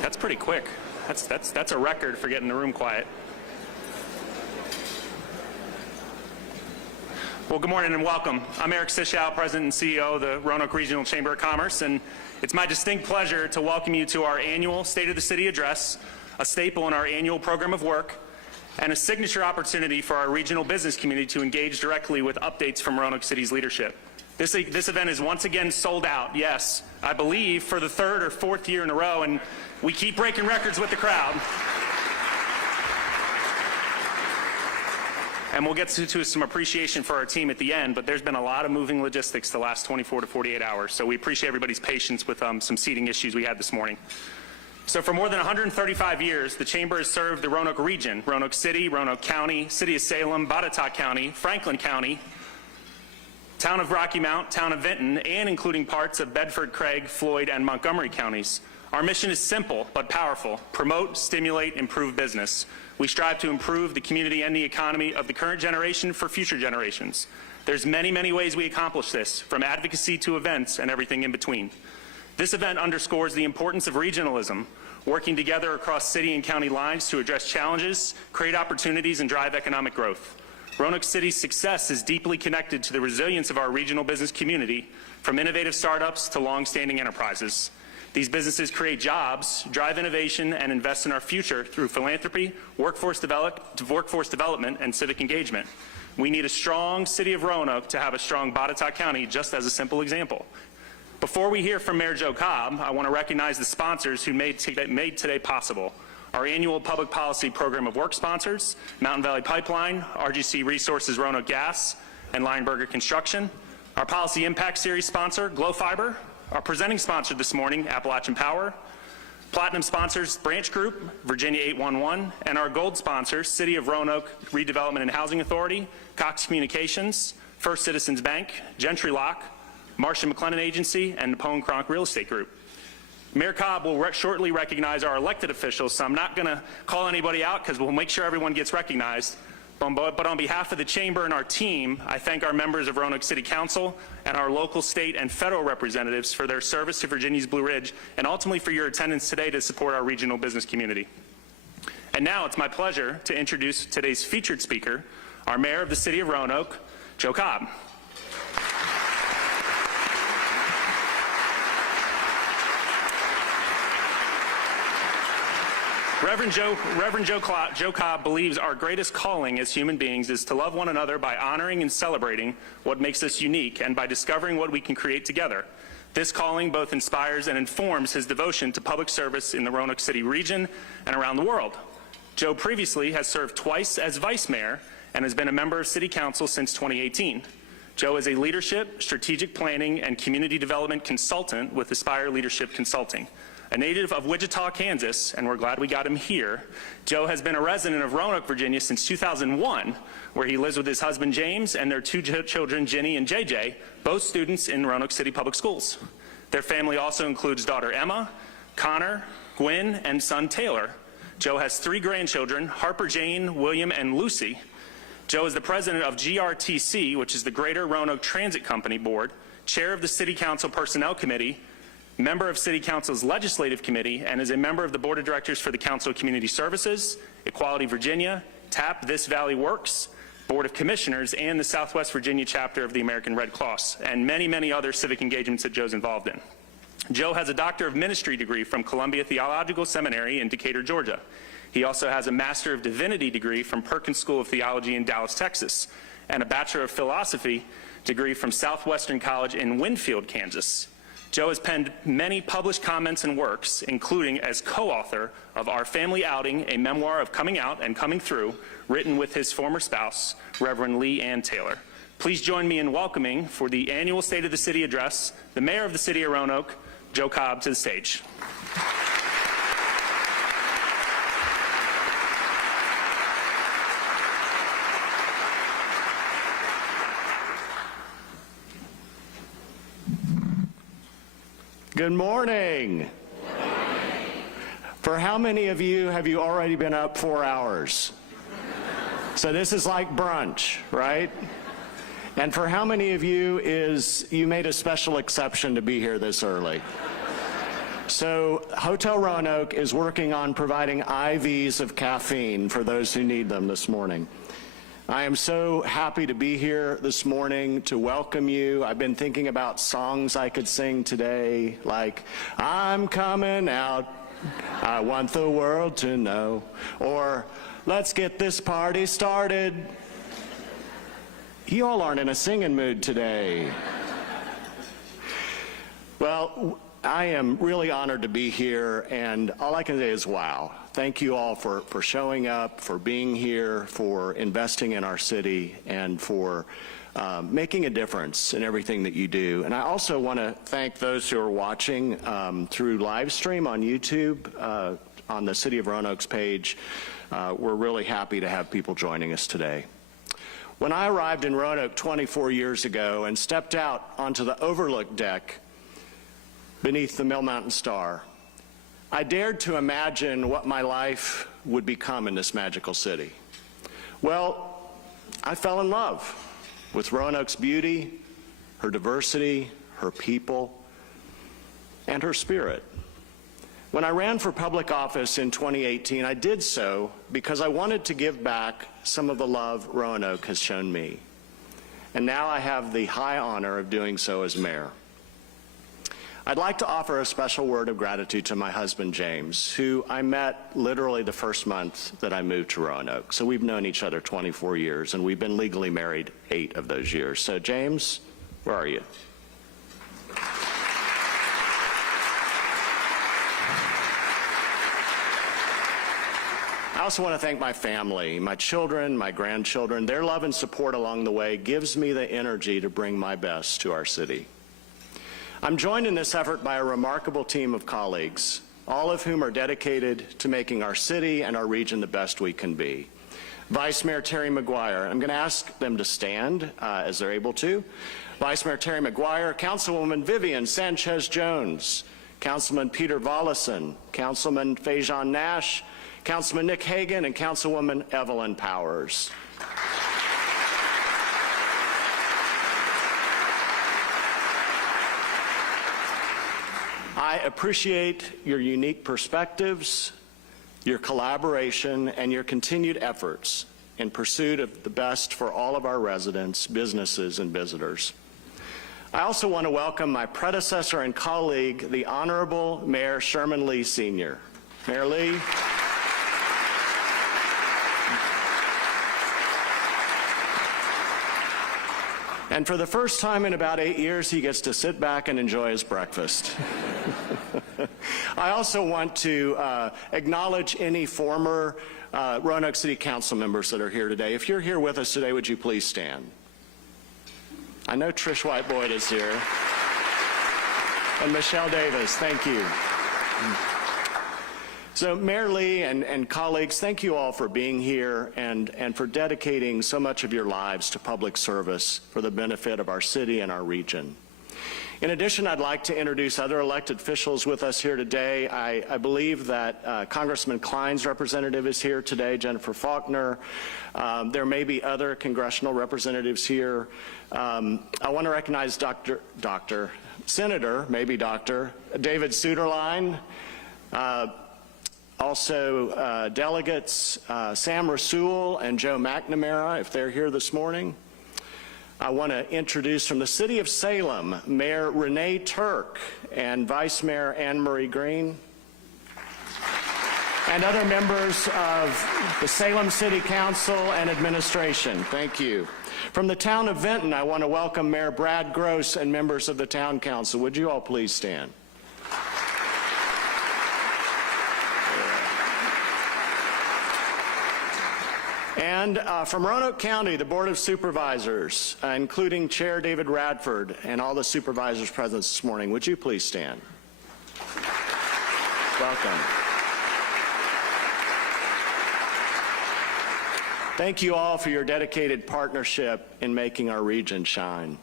That's pretty quick. That's a record for getting the room quiet. Well, good morning and welcome. I'm Eric Sischow, President and CEO of the Roanoke Regional Chamber of Commerce, and it's my distinct pleasure to welcome you to our annual State of the City Address, a staple in our annual program of work, and a signature opportunity for our regional business community to engage directly with updates from Roanoke City's leadership. This event is once again sold out, yes, I believe for the third or fourth year in a row, and we keep breaking records with the crowd. And we'll get to some appreciation for our team at the end, but there's been a lot of moving logistics the last 24 to 48 hours, so we appreciate everybody's patience with some seating issues we had this morning. So for more than 135 years, the Chamber has served the Roanoke region, Roanoke City, Roanoke County, City of Salem, Botetourt County, Franklin County, Town of Rocky Mount, Town of Vinton, and including parts of Bedford, Craig, Floyd, and Montgomery counties. Our mission is simple but powerful: promote, stimulate, improve business. We strive to improve the community and the economy of the current generation for future generations. There's many, many ways we accomplish this, from advocacy to events and everything in between. This event underscores the importance of regionalism, working together across city and county lines to address challenges, create opportunities, and drive economic growth. Roanoke City's success is deeply connected to the resilience of our regional business community, from innovative startups to long-standing enterprises. These businesses create jobs, drive innovation, and invest in our future through philanthropy, workforce development, and civic engagement. We need a strong City of Roanoke to have a strong Botetourt County, just as a simple example. Before we hear from Mayor Joe Cobb, I want to recognize the sponsors who made today possible. Our annual public policy program of work sponsors, Mountain Valley Pipeline, RGC Resources Roanoke Gas, and Lionberger Construction. Our policy impact series sponsor, Glow Fiber. Our presenting sponsor this morning, Appalachian Power. Platinum sponsors, Branch Group, Virginia 811. And our gold sponsors, City of Roanoke Redevelopment and Housing Authority, Cox Communications, First Citizens Bank, Gentry Lock, Marsh & McLennan Agency, and Napoleon Cronk Real Estate Group. Mayor Cobb will shortly recognize our elected officials, so I'm not going to call anybody out because we'll make sure everyone gets recognized. But on behalf of the Chamber and our team, I thank our members of Roanoke City Council and our local, state, and federal representatives for their service to Virginia's Blue Ridge, and ultimately for your attendance today to support our regional business community. And now it's my pleasure to introduce today's featured speaker, our Mayor of the City of Roanoke, Joe Cobb. Reverend Joe Cobb believes our greatest calling as human beings is to love one another by honoring and celebrating what makes us unique and by discovering what we can create together. This calling both inspires and informs his devotion to public service in the Roanoke City region and around the world. Joe previously has served twice as vice mayor and has been a member of City Council since 2018. Joe is a leadership, strategic planning, and community development consultant with Aspire Leadership Consulting. A native of Wichita, Kansas, and we're glad we got him here, Joe has been a resident of Roanoke, Virginia since 2001, where he lives with his husband James and their two children, Ginny and JJ, both students in Roanoke City Public Schools. Their family also includes daughter Emma, Connor, Gwen, and son Taylor. Joe has 3 grandchildren, Harper, Jane, William, and Lucy. Joe is the president of GRTC, which is the Greater Roanoke Transit Company Board, chair of the City Council Personnel Committee, member of City Council's Legislative Committee, and is a member of the Board of Directors for the Council of Community Services, Equality Virginia, TAP This Valley Works, Board of Commissioners, and the Southwest Virginia chapter of the American Red Cross, and many, many other civic engagements that Joe's involved in. Joe has a Doctor of Ministry degree from Columbia Theological Seminary in Decatur, Georgia. He also has a Master of Divinity degree from Perkins School of Theology in Dallas, Texas, and a Bachelor of Philosophy degree from Southwestern College in Winfield, Kansas. Joe has penned many published comments and works, including as co-author of Our Family Outing, a memoir of coming out and coming through, written with his former spouse, Reverend Lee Ann Taylor. Please join me in welcoming, for the annual State of the City address, the Mayor of the City of Roanoke, Joe Cobb, to the stage. Good morning. For how many of you have you already been up 4 hours? So this is like brunch, right? And for how many of you you made a special exception to be here this early? So Hotel Roanoke is working on providing IVs of caffeine for those who need them this morning. I am so happy to be here this morning to welcome you. I've been thinking about songs I could sing today, like, I'm coming out, I want the world to know, or let's get this party started. You all aren't in a singing mood today. Well, I am really honored to be here, and all I can say is wow. Thank you all for showing up, for being here, for investing in our city, and for making a difference in everything that you do. And I also want to thank those who are watching through live stream on YouTube, on the City of Roanoke's page. We're really happy to have people joining us today. When I arrived in Roanoke 24 years ago and stepped out onto the overlook deck beneath the Mill Mountain Star, I dared to imagine what my life would become in this magical city. Well, I fell in love with Roanoke's beauty, her diversity, her people, and her spirit. When I ran for public office in 2018, I did so because I wanted to give back some of the love Roanoke has shown me. And now I have the high honor of doing so as mayor. I'd like to offer a special word of gratitude to my husband, James, who I met literally the first month that I moved to Roanoke. So we've known each other 24 years, and we've been legally married 8 of those years. So James, where are you? I also want to thank my family, my children, my grandchildren. Their love and support along the way gives me the energy to bring my best to our city. I'm joined in this effort by a remarkable team of colleagues, all of whom are dedicated to making our city and our region the best we can be. Vice Mayor Terry McGuire, I'm going to ask them to stand as they're able to. Vice Mayor Terry McGuire, Councilwoman Vivian Sanchez-Jones, Councilman Peter Volleson, Councilman Fajon Nash, Councilman Nick Hagan, and Councilwoman Evelyn Powers. I appreciate your unique perspectives, your collaboration, and your continued efforts in pursuit of the best for all of our residents, businesses, and visitors. I also want to welcome my predecessor and colleague, the Honorable Mayor Sherman Lee Sr. Mayor Lee. And for the first time in about 8 years, he gets to sit back and enjoy his breakfast. I also want to acknowledge any former Roanoke City Council members that are here today. If you're here with us today, would you please stand? I know Trish White Boyd is here. And Michelle Davis, thank you. So Mayor Lee and colleagues, thank you all for being here and for dedicating so much of your lives to public service for the benefit of our city and our region. In addition, I'd like to introduce other elected officials with us here today. I believe that Congressman Klein's representative is here today, Jennifer Faulkner. There may be other congressional representatives here. I want to recognize Senator David Suderline. Also, delegates Sam Rasool and Joe McNamara, if they're here this morning. I want to introduce from the City of Salem, Mayor Renee Turk and Vice Mayor Anne Marie Green, and other members of the Salem City Council and administration. Thank you. From the town of Vinton, I want to welcome Mayor Brad Gross and members of the Town Council. Would you all please stand? And from Roanoke County, the Board of Supervisors, including Chair David Radford and all the supervisors present this morning, would you please stand? Welcome. Thank you all for your dedicated partnership in making our region shine.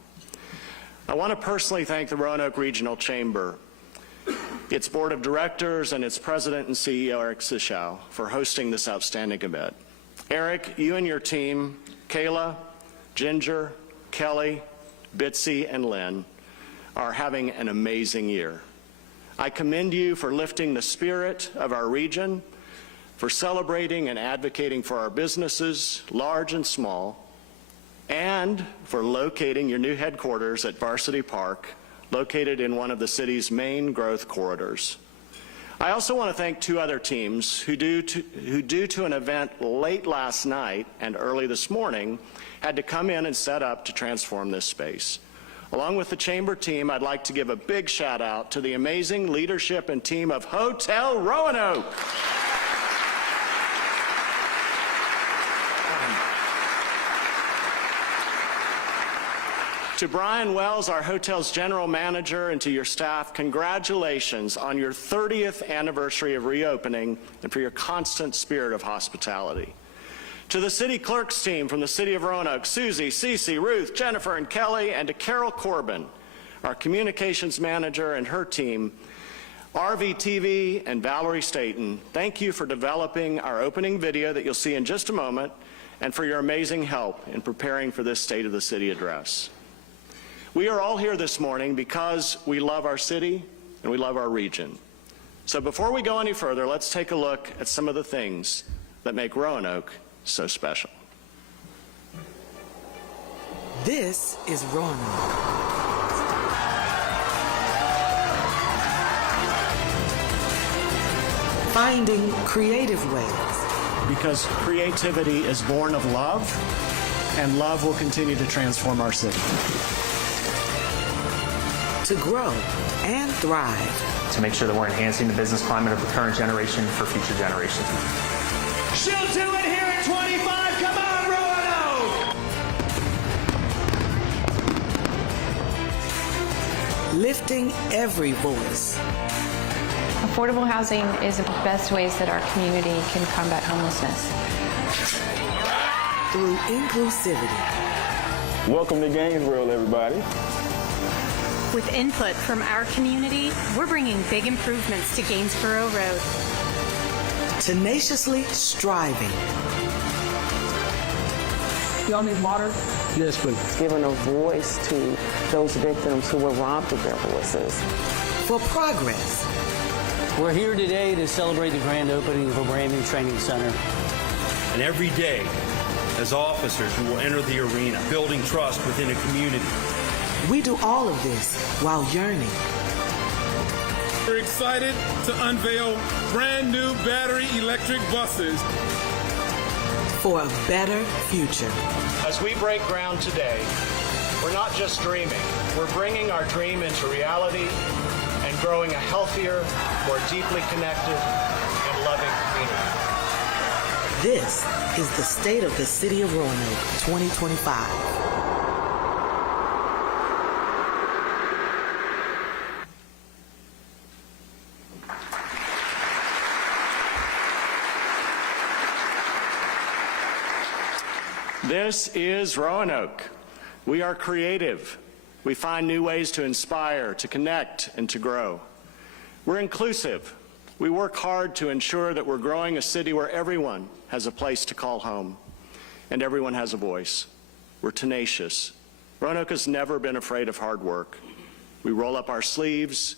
I want to personally thank the Roanoke Regional Chamber, its Board of Directors, and its President and CEO, Eric Sishow, for hosting this outstanding event. Eric, you and your team, Kayla, Ginger, Kelly, Bitsy, and Lynn, are having an amazing year. I commend you for lifting the spirit of our region, for celebrating and advocating for our businesses, large and small, and for locating your new headquarters at Varsity Park, located in one of the city's main growth corridors. I also want to thank two other teams who, due to an event late last night and early this morning, had to come in and set up to transform this space. Along with the Chamber team, I'd like to give a big shout out to the amazing leadership and team of Hotel Roanoke. To Brian Wells, our hotel's general manager, and to your staff, congratulations on your 30th anniversary of reopening and for your constant spirit of hospitality. To the city clerk's team from the city of Roanoke, Susie, Cece, Ruth, Jennifer, and Kelly, and to Carol Corbin, our communications manager, and her team, RVTV and Valerie Staten, thank you for developing our opening video that you'll see in just a moment, and for your amazing help in preparing for this State of the City address. We are all here this morning because we love our city and we love our region. So before we go any further, let's take a look at some of the things that make Roanoke so special. This is Roanoke. Finding creative ways. Because creativity is born of love, and love will continue to transform our city. To grow and thrive. To make sure that we're enhancing the business climate of the current generation for future generations. She'll do it here at 25. Come on, Roanoke! Lifting every voice. Affordable housing is the best ways that our community can combat homelessness. Through inclusivity. Welcome to Gainesville, everybody. With input from our community, we're bringing big improvements to Gainesboro Road. Tenaciously striving. Y'all need water? Yes, please. Giving a voice to those victims who were robbed of their voices. For progress. We're here today to celebrate the grand opening of a brand new training center. And every day, as officers, we will enter the arena, building trust within a community. We do all of this while yearning. We're excited to unveil brand new battery electric buses for a better future. As we break ground today, we're not just dreaming. We're bringing our dream into reality and growing a healthier, more deeply connected, and loving community. This is the State of the City of Roanoke 2025. This is Roanoke. We are creative. We find new ways to inspire, to connect, and to grow. We're inclusive. We work hard to ensure that we're growing a city where everyone has a place to call home and everyone has a voice. We're tenacious. Roanoke has never been afraid of hard work. We roll up our sleeves,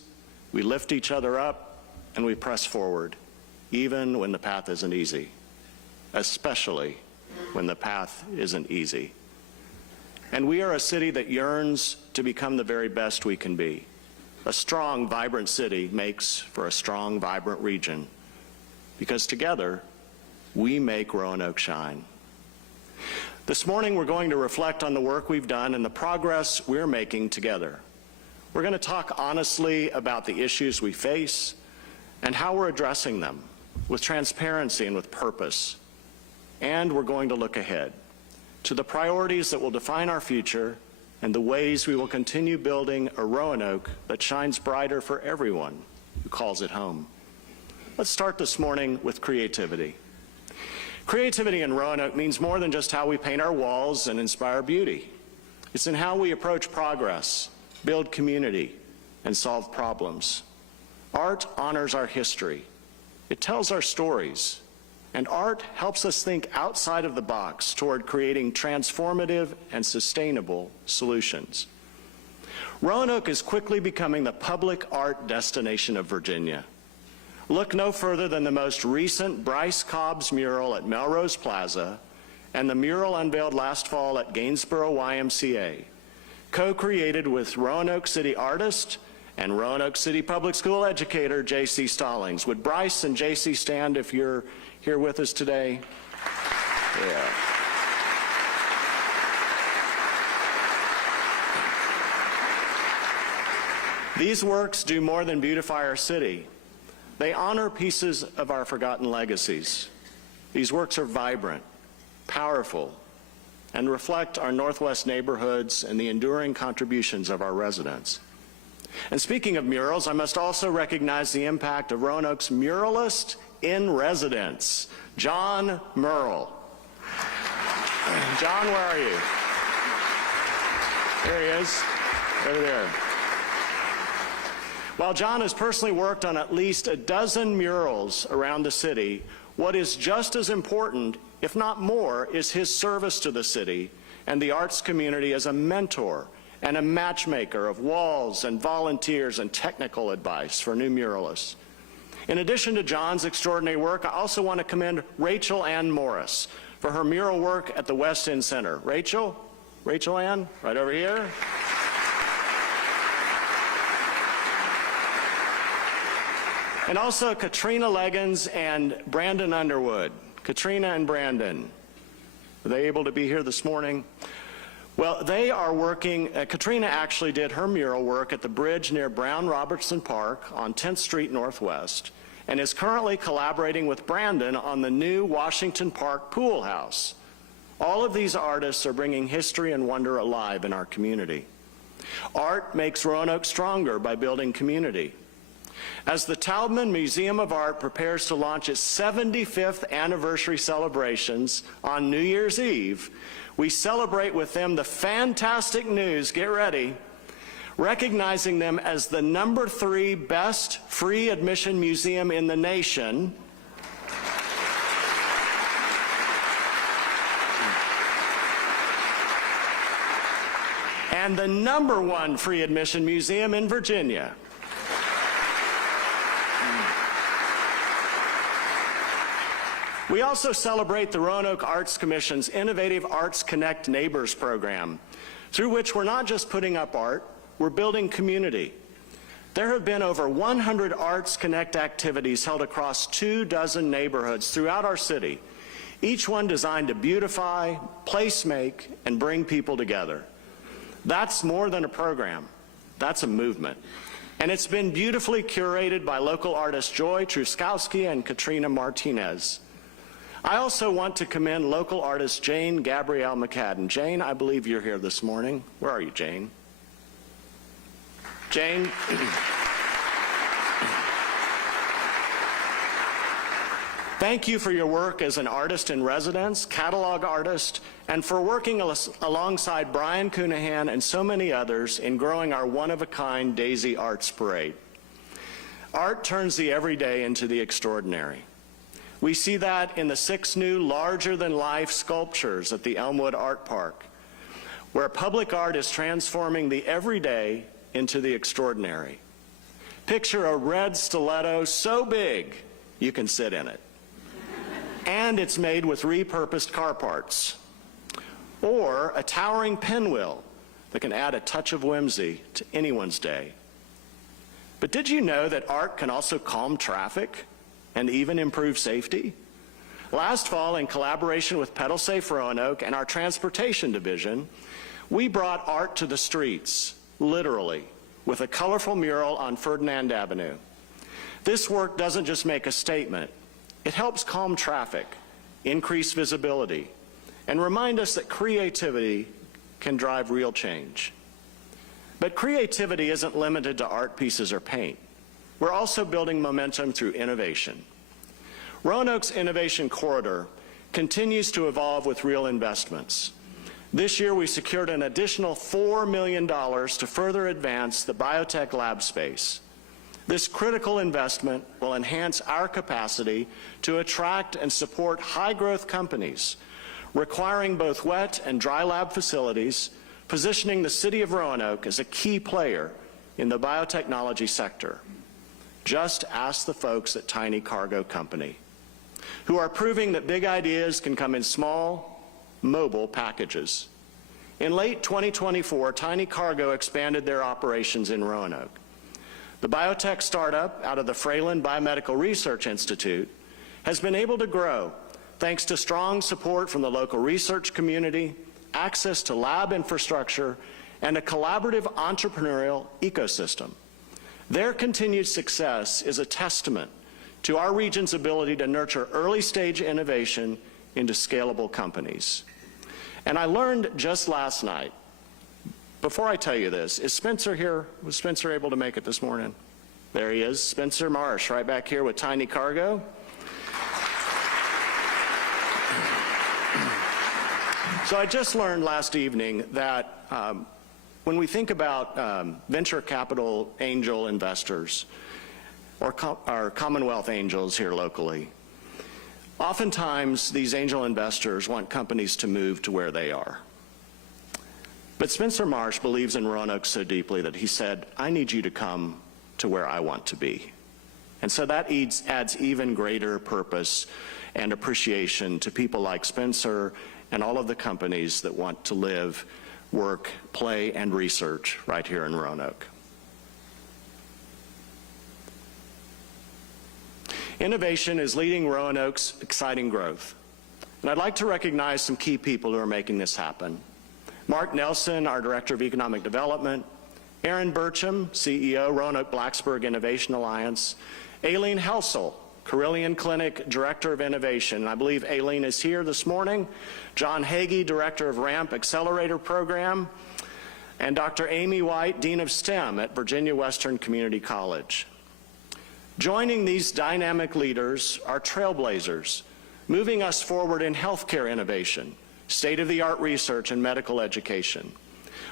we lift each other up, and we press forward, even when the path isn't easy, especially when the path isn't easy. And we are a city that yearns to become the very best we can be. A strong, vibrant city makes for a strong, vibrant region, because together, we make Roanoke shine. This morning, we're going to reflect on the work we've done and the progress we're making together. We're going to talk honestly about the issues we face and how we're addressing them with transparency and with purpose. And we're going to look ahead to the priorities that will define our future and the ways we will continue building a Roanoke that shines brighter for everyone who calls it home. Let's start this morning with creativity. Creativity in Roanoke means more than just how we paint our walls and inspire beauty. It's in how we approach progress, build community, and solve problems. Art honors our history. It tells our stories. And art helps us think outside of the box toward creating transformative and sustainable solutions. Roanoke is quickly becoming the public art destination of Virginia. Look no further than the most recent Bryce Cobb's mural at Melrose Plaza and the mural unveiled last fall at Gainsborough YMCA, co-created with Roanoke City artist and Roanoke City Public School educator J.C. Stallings. Would Bryce and J.C. stand if you're here with us today? Yeah. These works do more than beautify our city. They honor pieces of our forgotten legacies. These works are vibrant, powerful, and reflect our Northwest neighborhoods and the enduring contributions of our residents. And speaking of murals, I must also recognize the impact of Roanoke's muralist in residence, John Merle. John, where are you? There he is, over there. While John has personally worked on at least a dozen murals around the city, what is just as important, if not more, is his service to the city and the arts community as a mentor and a matchmaker of walls and volunteers and technical advice for new muralists. In addition to John's extraordinary work, I also want to commend Rachel Ann Morris for her mural work at the West End Center. Rachel Ann, right over here. And also Katrina Leggins and Brandon Underwood. Katrina and Brandon, are they able to be here this morning? Well, they are working, Katrina actually did her mural work at the bridge near Brown-Robertson Park on 10th Street Northwest and is currently collaborating with Brandon on the new Washington Park pool house. All of these artists are bringing history and wonder alive in our community. Art makes Roanoke stronger by building community. As the Taubman Museum of Art prepares to launch its 75th anniversary celebrations on New Year's Eve, we celebrate with them the fantastic news, get ready, recognizing them as the #3 best free admission museum in the nation, and the #1 free admission museum in Virginia. We also celebrate the Roanoke Arts Commission's innovative Arts Connect Neighbors program, through which we're not just putting up art, we're building community. There have been over 100 Arts Connect activities held across 24 neighborhoods throughout our city, each one designed to beautify, place-make, and bring people together. That's more than a program. That's a movement. And it's been beautifully curated by local artists Joy Truskowski and Katrina Martinez. I also want to commend local artist Jane Gabrielle McCadden. Jane, I believe you're here this morning. Where are you, Jane? Jane? Thank you for your work as an artist in residence, catalog artist, and for working alongside Brian Coonahan and so many others in growing our one-of-a-kind Daisy Arts Parade. Art turns the everyday into the extraordinary. We see that in the 6 new larger-than-life sculptures at the Elmwood Art Park, where public art is transforming the everyday into the extraordinary. Picture a red stiletto so big you can sit in it. And it's made with repurposed car parts. Or a towering pinwheel that can add a touch of whimsy to anyone's day. But did you know that art can also calm traffic and even improve safety? Last fall, in collaboration with Pedal Safe Roanoke and our transportation division, we brought art to the streets, literally, with a colorful mural on Ferdinand Avenue. This work doesn't just make a statement. It helps calm traffic, increase visibility, and remind us that creativity can drive real change. But creativity isn't limited to art pieces or paint. We're also building momentum through innovation. Roanoke's Innovation Corridor continues to evolve with real investments. This year, we secured an additional $4 million to further advance the biotech lab space. This critical investment will enhance our capacity to attract and support high-growth companies, requiring both wet and dry lab facilities, positioning the city of Roanoke as a key player in the biotechnology sector. Just ask the folks at Tiny Cargo Company, who are proving that big ideas can come in small, mobile packages. In late 2024, Tiny Cargo expanded their operations in Roanoke. The biotech startup out of the Fralin Biomedical Research Institute has been able to grow thanks to strong support from the local research community, access to lab infrastructure, and a collaborative entrepreneurial ecosystem. Their continued success is a testament to our region's ability to nurture early-stage innovation into scalable companies. And I learned just last night, before I tell you this, is Spencer here? Was Spencer able to make it this morning? There he is, Spencer Marsh, right back here with Tiny Cargo. So I just learned last evening that when we think about venture capital angel investors, or Commonwealth angels here locally, oftentimes these angel investors want companies to move to where they are. But Spencer Marsh believes in Roanoke so deeply that he said, I need you to come to where I want to be. And so that adds even greater purpose and appreciation to people like Spencer and all of the companies that want to live, work, play, and research right here in Roanoke. Innovation is leading Roanoke's exciting growth. And I'd like to recognize some key people who are making this happen. Mark Nelson, our Director of Economic Development, Aaron Burcham, CEO, Roanoke Blacksburg Innovation Alliance, Aileen Helsel, Carillion Clinic Director of Innovation, and I believe Aileen is here this morning, John Hagee, Director of RAMP Accelerator Program, and Dr. Amy White, Dean of STEM at Virginia Western Community College. Joining these dynamic leaders are trailblazers, moving us forward in healthcare innovation, state-of-the-art research, and medical education.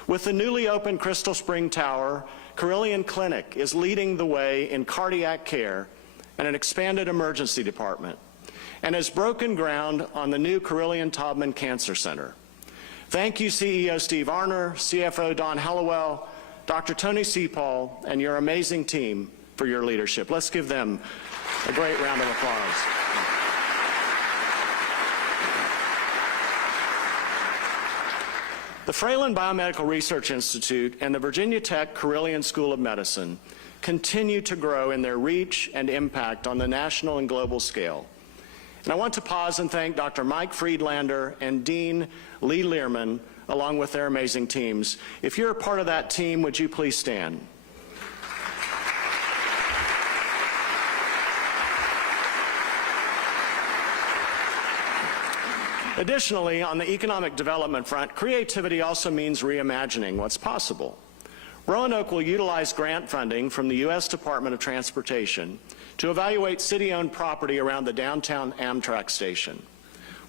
With the newly opened Crystal Spring Tower, Carillion Clinic is leading the way in cardiac care and an expanded emergency department, and has broken ground on the new Carillion-Taubman Cancer Center. Thank you, CEO Steve Arner, CFO Don Hallowell, Dr. Tony Seapol, and your amazing team for your leadership. Let's give them a great round of applause. The Fralin Biomedical Research Institute and the Virginia Tech Carillion School of Medicine continue to grow in their reach and impact on the national and global scale. And I want to pause and thank Dr. Mike Friedlander and Dean Lee Learman, along with their amazing teams. If you're a part of that team, would you please stand? Additionally, on the economic development front, creativity also means reimagining what's possible. Roanoke will utilize grant funding from the U.S. Department of Transportation to evaluate city-owned property around the downtown Amtrak station,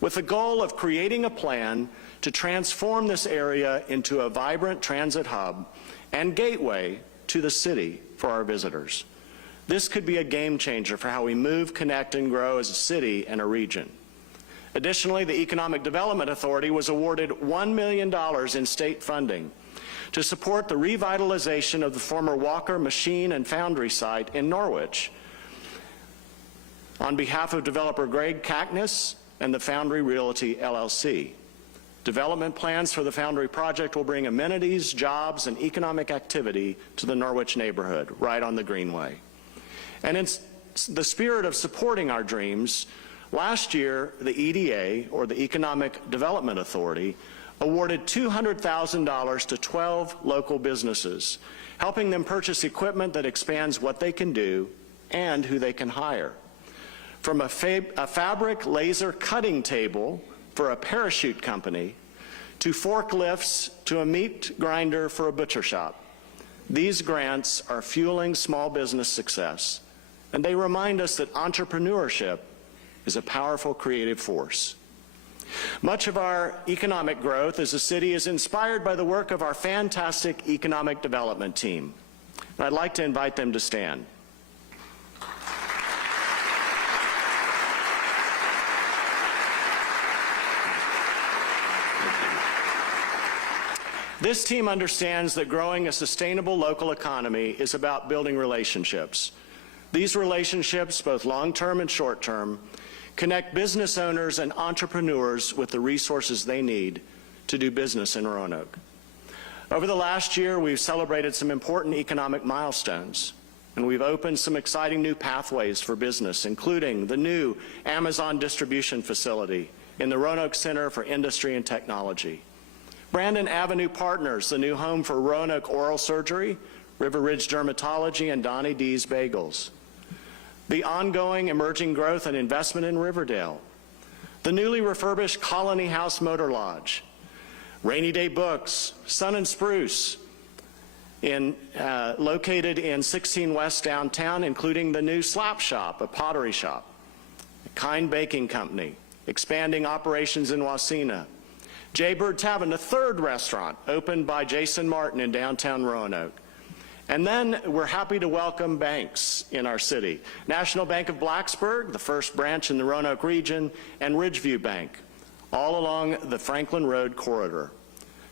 with the goal of creating a plan to transform this area into a vibrant transit hub and gateway to the city for our visitors. This could be a game changer for how we move, connect, and grow as a city and a region. Additionally, the Economic Development Authority was awarded $1 million in state funding to support the revitalization of the former Walker Machine and Foundry site in Norwich on behalf of developer Greg Cackness and the Foundry Realty LLC. Development plans for the Foundry project will bring amenities, jobs, and economic activity to the Norwich neighborhood right on the Greenway. And in the spirit of supporting our dreams, last year the EDA, or the Economic Development Authority, awarded $200,000 to 12 local businesses, helping them purchase equipment that expands what they can do and who they can hire. From a fabric laser cutting table for a parachute company, to forklifts, to a meat grinder for a butcher shop. These grants are fueling small business success, and they remind us that entrepreneurship is a powerful creative force. Much of our economic growth as a city is inspired by the work of our fantastic economic development team. And I'd like to invite them to stand. This team understands that growing a sustainable local economy is about building relationships. These relationships, both long-term and short-term, connect business owners and entrepreneurs with the resources they need to do business in Roanoke. Over the last year, we've celebrated some important economic milestones, and we've opened some exciting new pathways for business, including the new Amazon distribution facility in the Roanoke Center for Industry and Technology, Brandon Avenue Partners, the new home for Roanoke Oral Surgery, River Ridge Dermatology, and Donnie D's Bagels, the ongoing emerging growth and investment in Riverdale, the newly refurbished Colony House Motor Lodge, Rainy Day Books, Sun and Spruce, located in 16 West downtown, including the new Slap Shop, a pottery shop, Kind Baking Company, expanding operations in Wasena, Jaybird Tavern, the third restaurant opened by Jason Martin in downtown Roanoke. And then we're happy to welcome banks in our city. National Bank of Blacksburg, the first branch in the Roanoke region, and Ridgeview Bank, all along the Franklin Road corridor.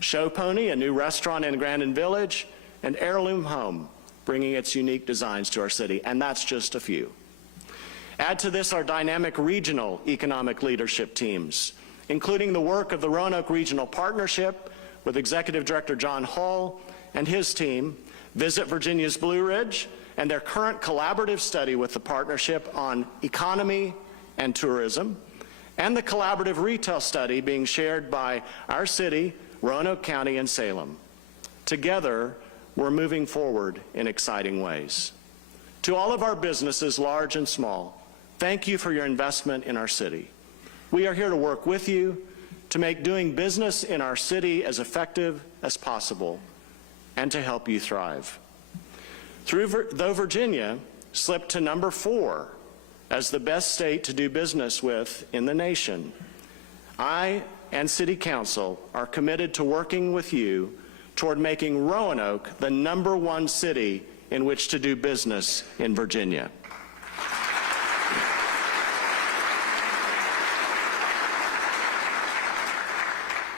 Show Pony, a new restaurant in Grandin Village, and Heirloom Home, bringing its unique designs to our city, and that's just a few. Add to this our dynamic regional economic leadership teams, including the work of the Roanoke Regional Partnership with Executive Director John Hall and his team, Visit Virginia's Blue Ridge, and their current collaborative study with the partnership on economy and tourism, and the collaborative retail study being shared by our city, Roanoke County, and Salem. Together, we're moving forward in exciting ways. To all of our businesses, large and small, thank you for your investment in our city. We are here to work with you to make doing business in our city as effective as possible and to help you thrive. Though Virginia slipped to number 4 as the best state to do business with in the nation, I and City Council are committed to working with you toward making Roanoke the number 1 city in which to do business in Virginia.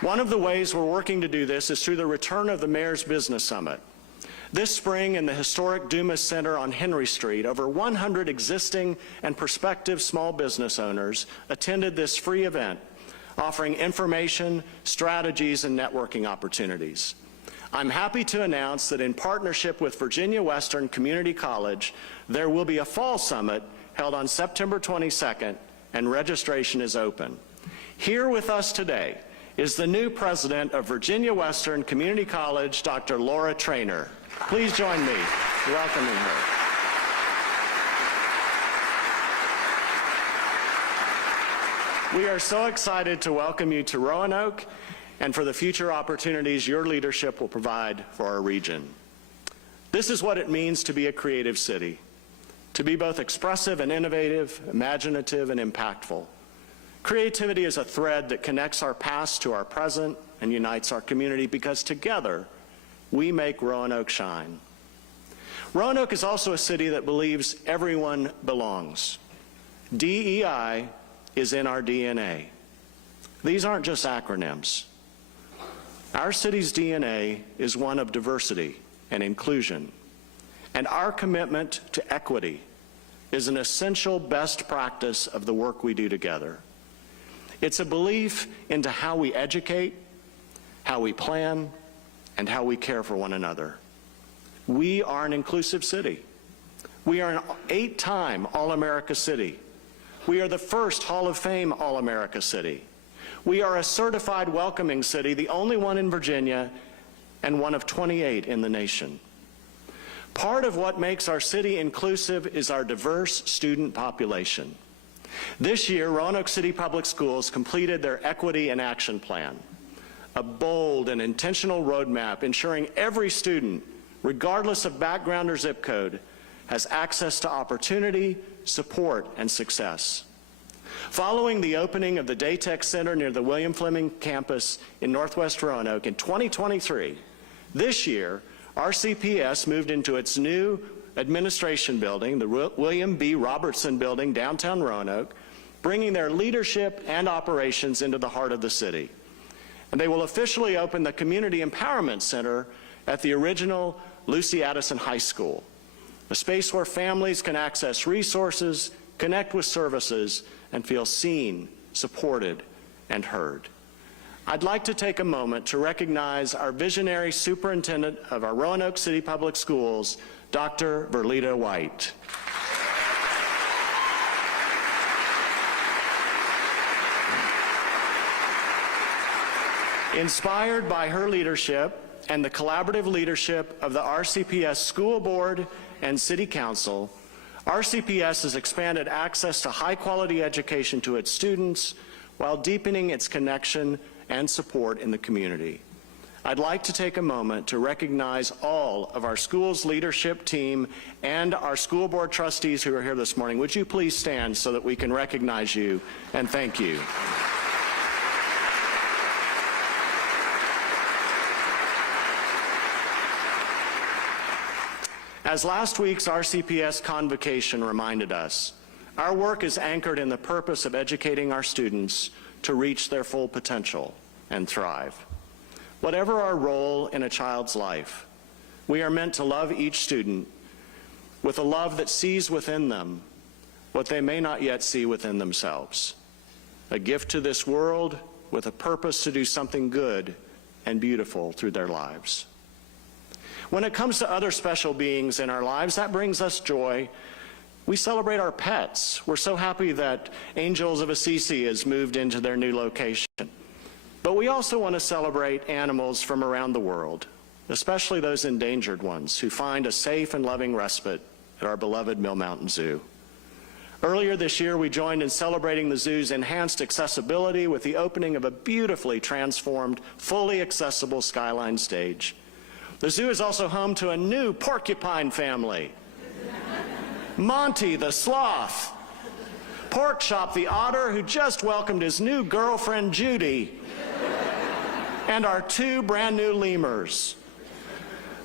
One of the ways we're working to do this is through the return of the Mayor's Business Summit. This spring in the historic Dumas Center on Henry Street, over 100 existing and prospective small business owners attended this free event, offering information, strategies, and networking opportunities. I'm happy to announce that in partnership with Virginia Western Community College, there will be a fall summit held on September 22nd, and registration is open. Here with us today is the new president of Virginia Western Community College, Dr. Laura Traynor. Please join me in welcoming her. We are so excited to welcome you to Roanoke and for the future opportunities your leadership will provide for our region. This is what it means to be a creative city, to be both expressive and innovative, imaginative and impactful. Creativity is a thread that connects our past to our present and unites our community because together we make Roanoke shine. Roanoke is also a city that believes everyone belongs. DEI is in our DNA. These aren't just acronyms. Our city's DNA is one of diversity and inclusion, and our commitment to equity is an essential best practice of the work we do together. It's a belief into how we educate, how we plan, and how we care for one another. We are an inclusive city. We are an 8-time All-America city. We are the first Hall of Fame All-America city. We are a certified welcoming city, the only one in Virginia and one of 28 in the nation. Part of what makes our city inclusive is our diverse student population. This year, Roanoke City Public Schools completed their Equity in Action Plan, a bold and intentional roadmap ensuring every student, regardless of background or zip code, has access to opportunity, support, and success. Following the opening of the Daytech Center near the William Fleming campus in Northwest Roanoke in 2023, this year, RCPS moved into its new administration building, the William B. Robertson Building, downtown Roanoke, bringing their leadership and operations into the heart of the city. And they will officially open the Community Empowerment Center at the original Lucy Addison High School, a space where families can access resources, connect with services, and feel seen, supported, and heard. I'd like to take a moment to recognize our visionary superintendent of our Roanoke City Public Schools, Dr. Verlita White. Inspired by her leadership and the collaborative leadership of the RCPS School Board and City Council, RCPS has expanded access to high-quality education to its students while deepening its connection and support in the community. I'd like to take a moment to recognize all of our school's leadership team and our school board trustees who are here this morning. Would you please stand so that we can recognize you and thank you. As last week's RCPS convocation reminded us, our work is anchored in the purpose of educating our students to reach their full potential and thrive. Whatever our role in a child's life, we are meant to love each student with a love that sees within them what they may not yet see within themselves. A gift to this world with a purpose to do something good and beautiful through their lives. When it comes to other special beings in our lives, that brings us joy. We celebrate our pets. We're so happy that Angels of Assisi has moved into their new location. But we also want to celebrate animals from around the world, especially those endangered ones who find a safe and loving respite at our beloved Mill Mountain Zoo. Earlier this year, we joined in celebrating the zoo's enhanced accessibility with the opening of a beautifully transformed, fully accessible Skyline stage. The zoo is also home to a new porcupine family. Monty the sloth, Pork Chop the otter, who just welcomed his new girlfriend Judy, and our 2 brand new lemurs.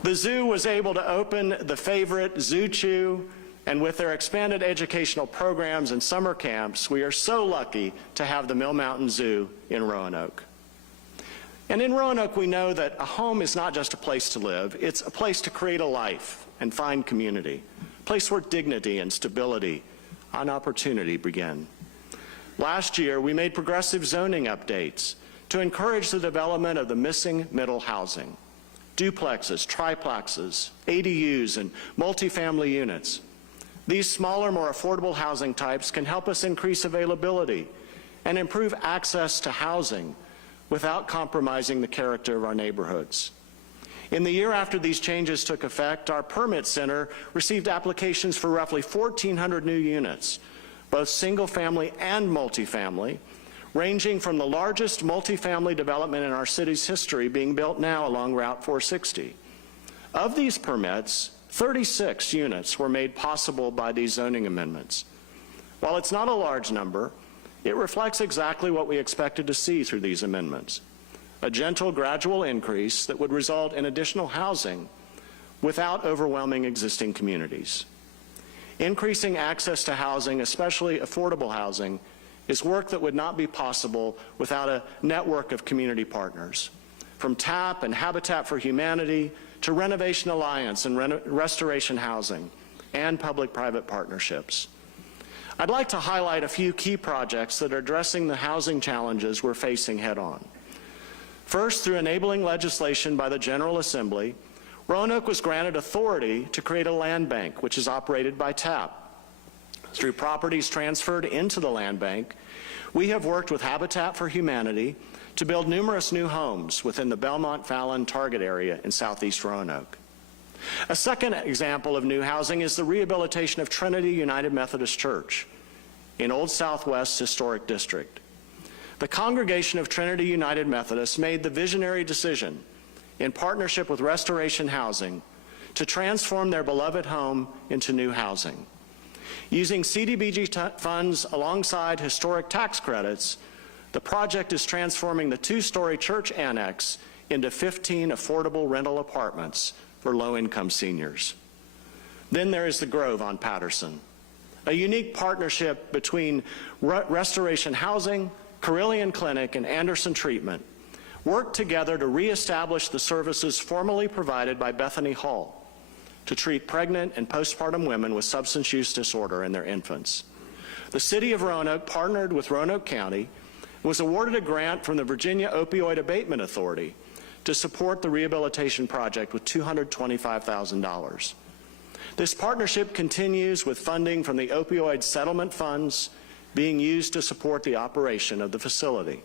The zoo was able to open the favorite Zoo Chew, and with their expanded educational programs and summer camps, we are so lucky to have the Mill Mountain Zoo in Roanoke. And in Roanoke, we know that a home is not just a place to live, it's a place to create a life and find community, a place where dignity and stability and opportunity begin. Last year, we made progressive zoning updates to encourage the development of the missing middle housing, duplexes, triplexes, ADUs, and multifamily units. These smaller, more affordable housing types can help us increase availability and improve access to housing without compromising the character of our neighborhoods. In the year after these changes took effect, our permit center received applications for roughly 1,400 new units, both single-family and multifamily, ranging from the largest multifamily development in our city's history being built now along Route 460. Of these permits, 36 units were made possible by these zoning amendments. While it's not a large number, it reflects exactly what we expected to see through these amendments: a gentle, gradual increase that would result in additional housing without overwhelming existing communities. Increasing access to housing, especially affordable housing, is work that would not be possible without a network of community partners. From TAP and Habitat for Humanity to Renovation Alliance and Restoration Housing and public-private partnerships. I'd like to highlight a few key projects that are addressing the housing challenges we're facing head-on. First, through enabling legislation by the General Assembly, Roanoke was granted authority to create a land bank, which is operated by TAP. Through properties transferred into the land bank, we have worked with Habitat for Humanity to build numerous new homes within the Belmont-Fallon target area in southeast Roanoke. A second example of new housing is the rehabilitation of Trinity United Methodist Church in Old Southwest's historic district. The congregation of Trinity United Methodist made the visionary decision, in partnership with Restoration Housing, to transform their beloved home into new housing. Using CDBG funds alongside historic tax credits, the project is transforming the 2-story church annex into 15 affordable rental apartments for low-income seniors. Then there is the Grove on Patterson, a unique partnership between Restoration Housing, Carilion Clinic, and Anderson Treatment, worked together to reestablish the services formerly provided by Bethany Hall to treat pregnant and postpartum women with substance use disorder and their infants. The City of Roanoke partnered with Roanoke County and was awarded a grant from the Virginia Opioid Abatement Authority to support the rehabilitation project with $225,000. This partnership continues with funding from the opioid settlement funds being used to support the operation of the facility.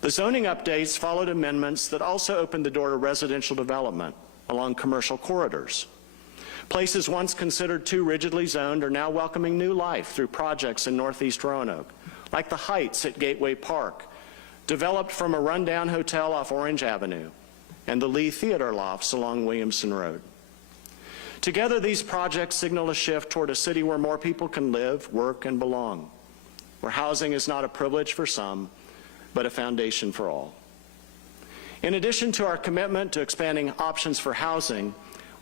The zoning updates followed amendments that also opened the door to residential development along commercial corridors. Places once considered too rigidly zoned are now welcoming new life through projects in Northeast Roanoke, like the Heights at Gateway Park, developed from a rundown hotel off Orange Avenue, and the Lee Theater lofts along Williamson Road. Together, these projects signal a shift toward a city where more people can live, work, and belong, where housing is not a privilege for some, but a foundation for all. In addition to our commitment to expanding options for housing,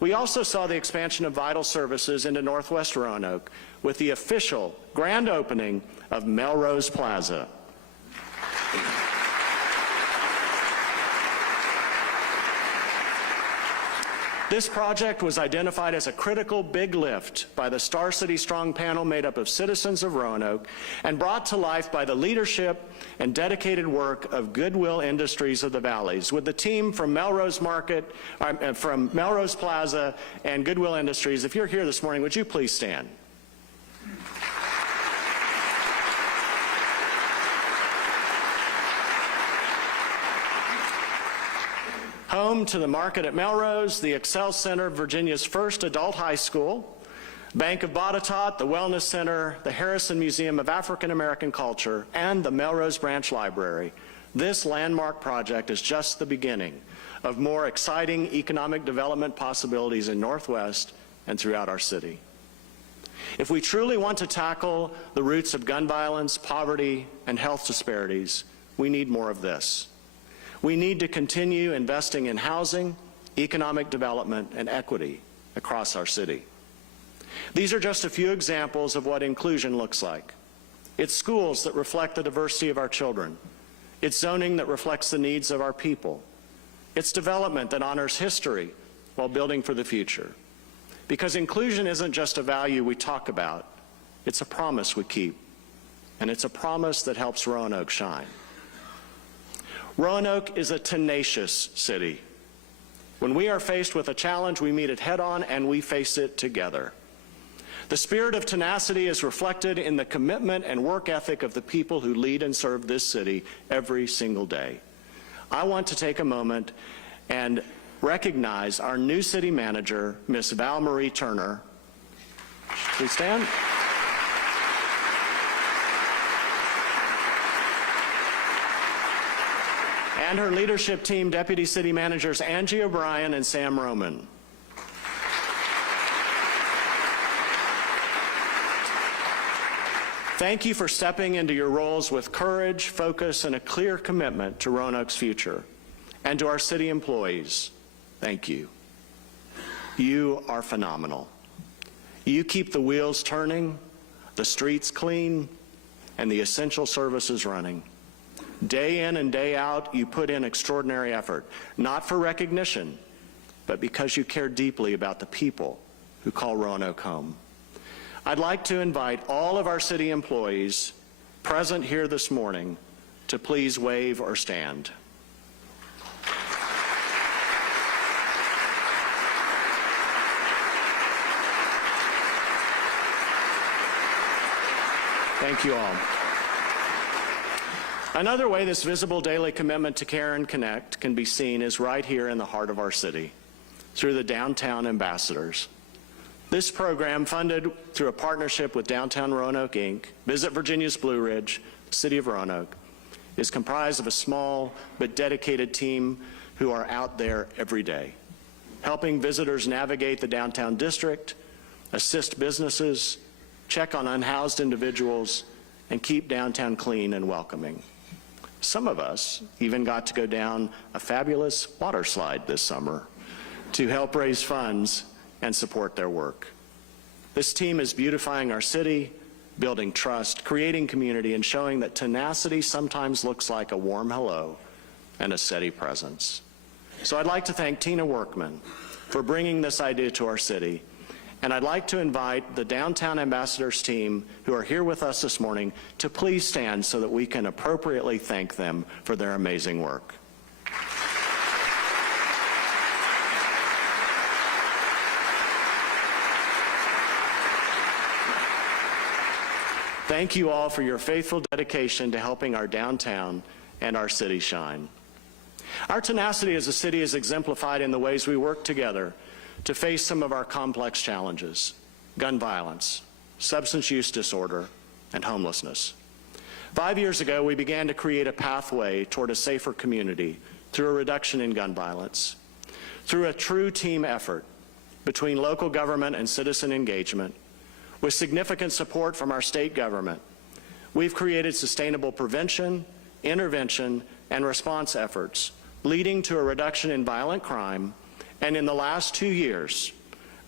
we also saw the expansion of vital services into Northwest Roanoke with the official grand opening of Melrose Plaza. This project was identified as a critical big lift by the Star City Strong panel made up of citizens of Roanoke and brought to life by the leadership and dedicated work of Goodwill Industries of the Valleys, with the team from Melrose Plaza and Goodwill Industries. If you're here this morning, would you please stand? Home to the Market at Melrose, the Excel Center, Virginia's first adult high school, Bank of Botetourt, the Wellness Center, the Harrison Museum of African American Culture, and the Melrose Branch Library. This landmark project is just the beginning of more exciting economic development possibilities in Northwest and throughout our city. If we truly want to tackle the roots of gun violence, poverty, and health disparities, we need more of this. We need to continue investing in housing, economic development, and equity across our city. These are just a few examples of what inclusion looks like. It's schools that reflect the diversity of our children. It's zoning that reflects the needs of our people. It's development that honors history while building for the future. Because inclusion isn't just a value we talk about, it's a promise we keep. And it's a promise that helps Roanoke shine. Roanoke is a tenacious city. When we are faced with a challenge, we meet it head on and we face it together. The spirit of tenacity is reflected in the commitment and work ethic of the people who lead and serve this city every single day. I want to take a moment and recognize our new city manager, Miss Val Marie Turner. Please stand. And her leadership team, Deputy City Managers Angie O'Brien and Sam Roman. Thank you for stepping into your roles with courage, focus, and a clear commitment to Roanoke's future. And to our city employees, thank you. You are phenomenal. You keep the wheels turning, the streets clean, and the essential services running. Day in and day out, you put in extraordinary effort, not for recognition, but because you care deeply about the people who call Roanoke home. I'd like to invite all of our city employees present here this morning to please wave or stand. Thank you all. Another way this visible daily commitment to care and connect can be seen is right here in the heart of our city, through the Downtown Ambassadors. This program, funded through a partnership with Downtown Roanoke, Inc., Visit Virginia's Blue Ridge, the City of Roanoke, is comprised of a small but dedicated team who are out there every day, helping visitors navigate the downtown district, assist businesses, check on unhoused individuals, and keep downtown clean and welcoming. Some of us even got to go down a fabulous water slide this summer to help raise funds and support their work. This team is beautifying our city, building trust, creating community, and showing that tenacity sometimes looks like a warm hello and a steady presence. So I'd like to thank Tina Workman for bringing this idea to our city. And I'd like to invite the Downtown Ambassadors team who are here with us this morning to please stand so that we can appropriately thank them for their amazing work. Thank you all for your faithful dedication to helping our downtown and our city shine. Our tenacity as a city is exemplified in the ways we work together to face some of our complex challenges: gun violence, substance use disorder, and homelessness. 5 years ago, we began to create a pathway toward a safer community through a reduction in gun violence. Through a true team effort between local government and citizen engagement, with significant support from our state government, we've created sustainable prevention, intervention, and response efforts, leading to a reduction in violent crime, and in the last 2 years,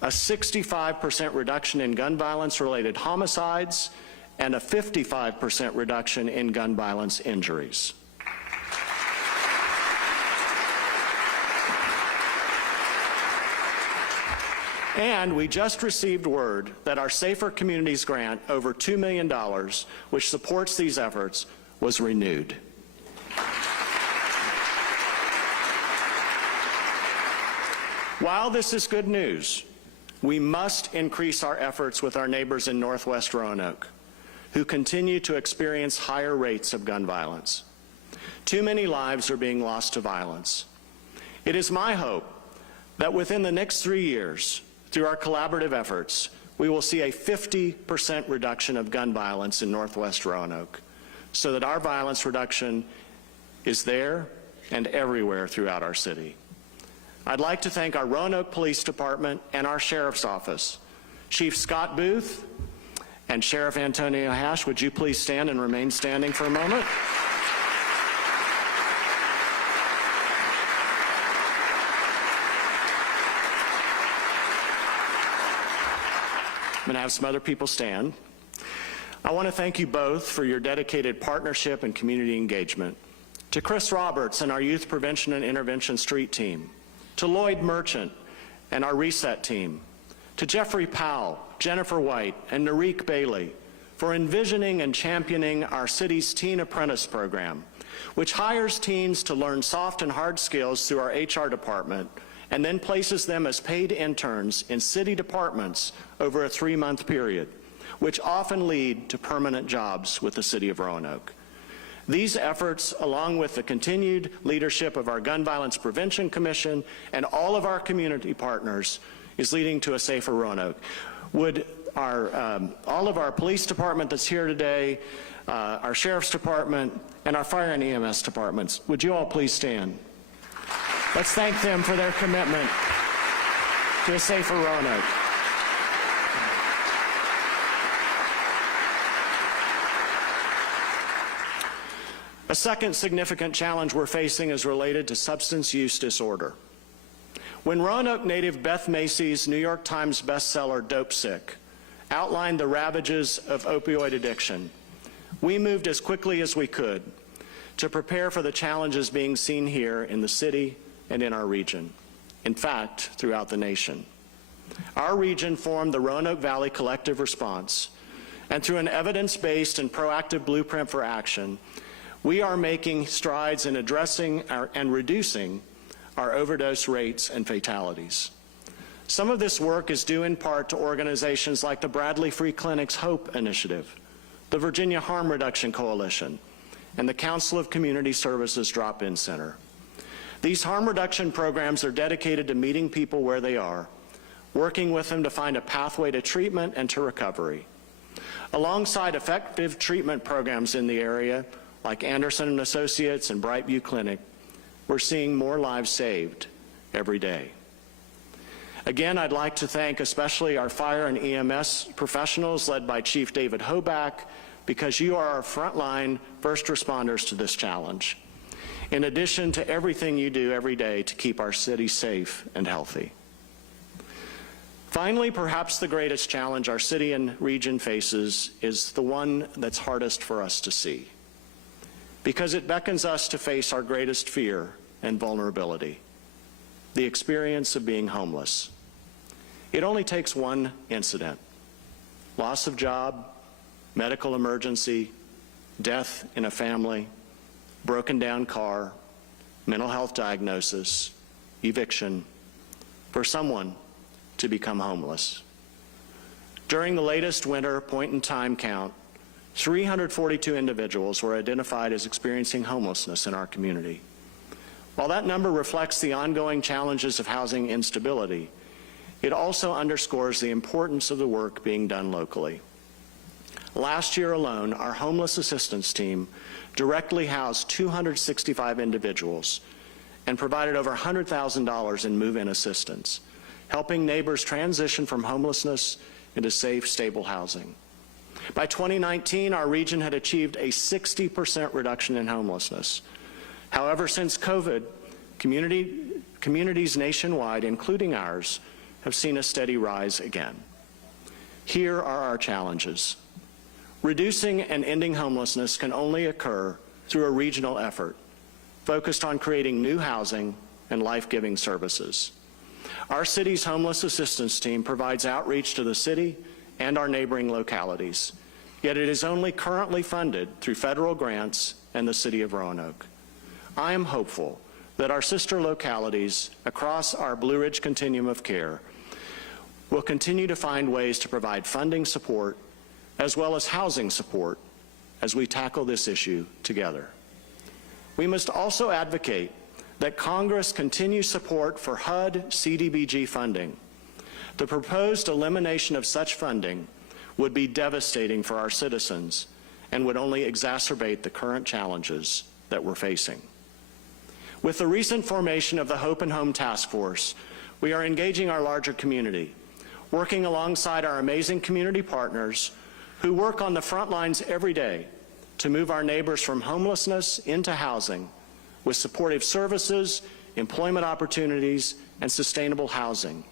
a 65% reduction in gun violence-related homicides and a 55% reduction in gun violence injuries. And we just received word that our Safer Communities grant, over $2 million, which supports these efforts, was renewed. While this is good news, we must increase our efforts with our neighbors in Northwest Roanoke, who continue to experience higher rates of gun violence. Too many lives are being lost to violence. It is my hope that within the next 3 years, through our collaborative efforts, we will see a 50% reduction of gun violence in Northwest Roanoke, so that our violence reduction is there and everywhere throughout our city. I'd like to thank our Roanoke Police Department and our Sheriff's Office. Chief Scott Booth and Sheriff Antonio Hash, would you please stand and remain standing for a moment? I'm going to have some other people stand. I want to thank you both for your dedicated partnership and community engagement. To Chris Roberts and our Youth Prevention and Intervention Street team, to Lloyd Merchant and our Reset team, to Jeffrey Powell, Jennifer White, and Narik Bailey for envisioning and championing our city's Teen Apprentice program, which hires teens to learn soft and hard skills through our HR department and then places them as paid interns in city departments over a 3-month period, which often lead to permanent jobs with the City of Roanoke. These efforts, along with the continued leadership of our Gun Violence Prevention Commission and all of our community partners, is leading to a safer Roanoke. Would all of our police department that's here today, our sheriff's department, and our fire and EMS departments, would you all please stand? Let's thank them for their commitment to a safer Roanoke. A second significant challenge we're facing is related to substance use disorder. When Roanoke native Beth Macy's New York Times bestseller Dope Sick outlined the ravages of opioid addiction, we moved as quickly as we could to prepare for the challenges being seen here in the city and in our region, in fact, throughout the nation. Our region formed the Roanoke Valley Collective Response, and through an evidence-based and proactive blueprint for action, we are making strides in addressing and reducing our overdose rates and fatalities. Some of this work is due in part to organizations like the Bradley Free Clinic's HOPE Initiative, the Virginia Harm Reduction Coalition, and the Council of Community Services Drop-In Center. These harm reduction programs are dedicated to meeting people where they are, working with them to find a pathway to treatment and to recovery. Alongside effective treatment programs in the area, like Anderson & Associates and Brightview Clinic, we're seeing more lives saved every day. Again, I'd like to thank especially our fire and EMS professionals led by Chief David Hoback, because you are our frontline first responders to this challenge, in addition to everything you do every day to keep our city safe and healthy. Finally, perhaps the greatest challenge our city and region faces is the one that's hardest for us to see. because it beckons us to face our greatest fear and vulnerability, the experience of being homeless. It only takes one incident: loss of job, medical emergency, death in a family, broken down car, mental health diagnosis, eviction, for someone to become homeless. During the latest winter point-in-time count, 342 individuals were identified as experiencing homelessness in our community. While that number reflects the ongoing challenges of housing instability, it also underscores the importance of the work being done locally. Last year alone, our homeless assistance team directly housed 265 individuals and provided over $100,000 in move-in assistance, helping neighbors transition from homelessness into safe, stable housing. By 2019, our region had achieved a 60% reduction in homelessness. However, since COVID, communities nationwide, including ours, have seen a steady rise again. Here are our challenges. Reducing and ending homelessness can only occur through a regional effort focused on creating new housing and life-giving services. Our city's homeless assistance team provides outreach to the city and our neighboring localities, yet it is only currently funded through federal grants and the City of Roanoke. I am hopeful that our sister localities across our Blue Ridge continuum of care will continue to find ways to provide funding support as well as housing support as we tackle this issue together. We must also advocate that Congress continue support for HUD CDBG funding. The proposed elimination of such funding would be devastating for our citizens and would only exacerbate the current challenges that we're facing. With the recent formation of the Hope and Home Task Force, we are engaging our larger community, working alongside our amazing community partners who work on the front lines every day to move our neighbors from homelessness into housing with supportive services, employment opportunities, and sustainable housing,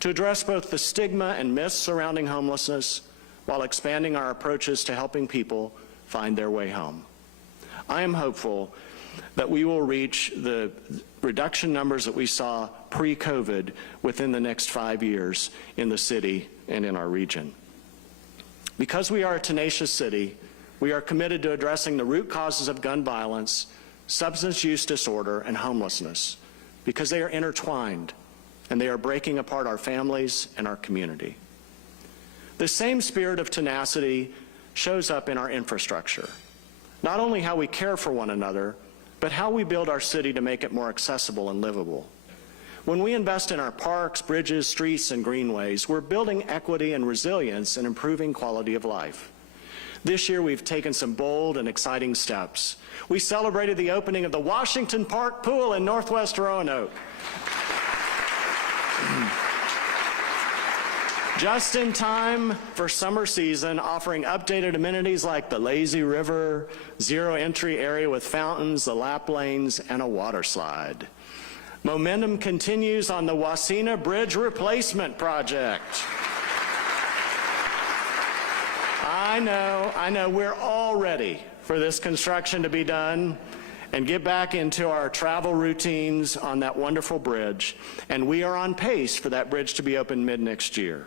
to address both the stigma and myths surrounding homelessness while expanding our approaches to helping people find their way home. I am hopeful that we will reach the reduction numbers that we saw pre-COVID within the next 5 years in the city and in our region. Because we are a tenacious city, we are committed to addressing the root causes of gun violence, substance use disorder, and homelessness, because they are intertwined and they are breaking apart our families and our community. The same spirit of tenacity shows up in our infrastructure, not only how we care for one another, but how we build our city to make it more accessible and livable. When we invest in our parks, bridges, streets, and greenways, we're building equity and resilience and improving quality of life. This year, we've taken some bold and exciting steps. We celebrated the opening of the Washington Park Pool in Northwest Roanoke. Just in time for summer season, offering updated amenities like the lazy river, zero entry area with fountains, the lap lanes, and a water slide. Momentum continues on the Wasena Bridge Replacement Project. I know, we're all ready for this construction to be done and get back into our travel routines on that wonderful bridge. And we are on pace for that bridge to be open mid-next year.